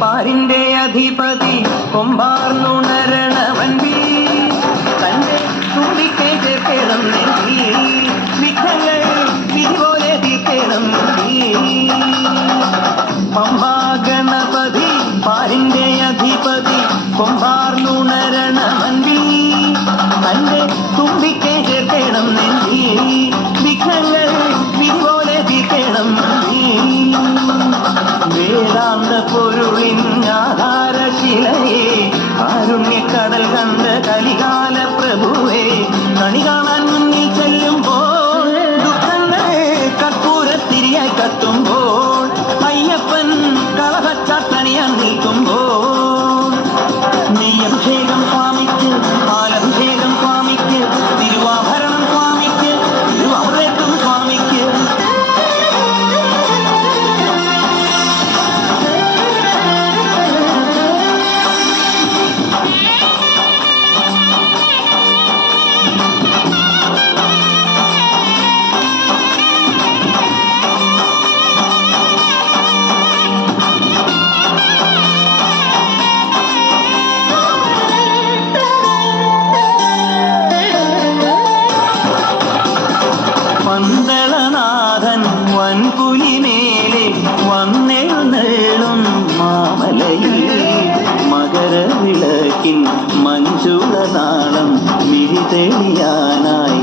പാരിന്റെ അധിപതി കൊമ്പാർന്നുണരണവൻ തന്റെ തുമ്പിക്കേറ്റ് പേണം നെല്ലി വിഘങ്ങൾ വിധി പോലെ തീർത്തേണം പമ്പാ ഗണപതി പാരിന്റെ അധിപതി കൊമ്പാ വൻപുലിമേലെ വന്നെഴുന്നള്ളും മാമലയിൽ. മകരവിളക്കിൻ മഞ്ചുള നാളം കാണും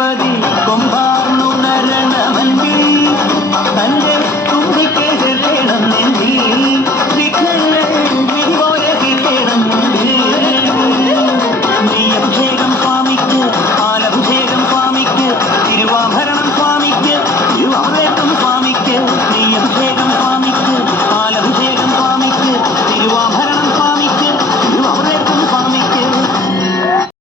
என்பதி கொம்பா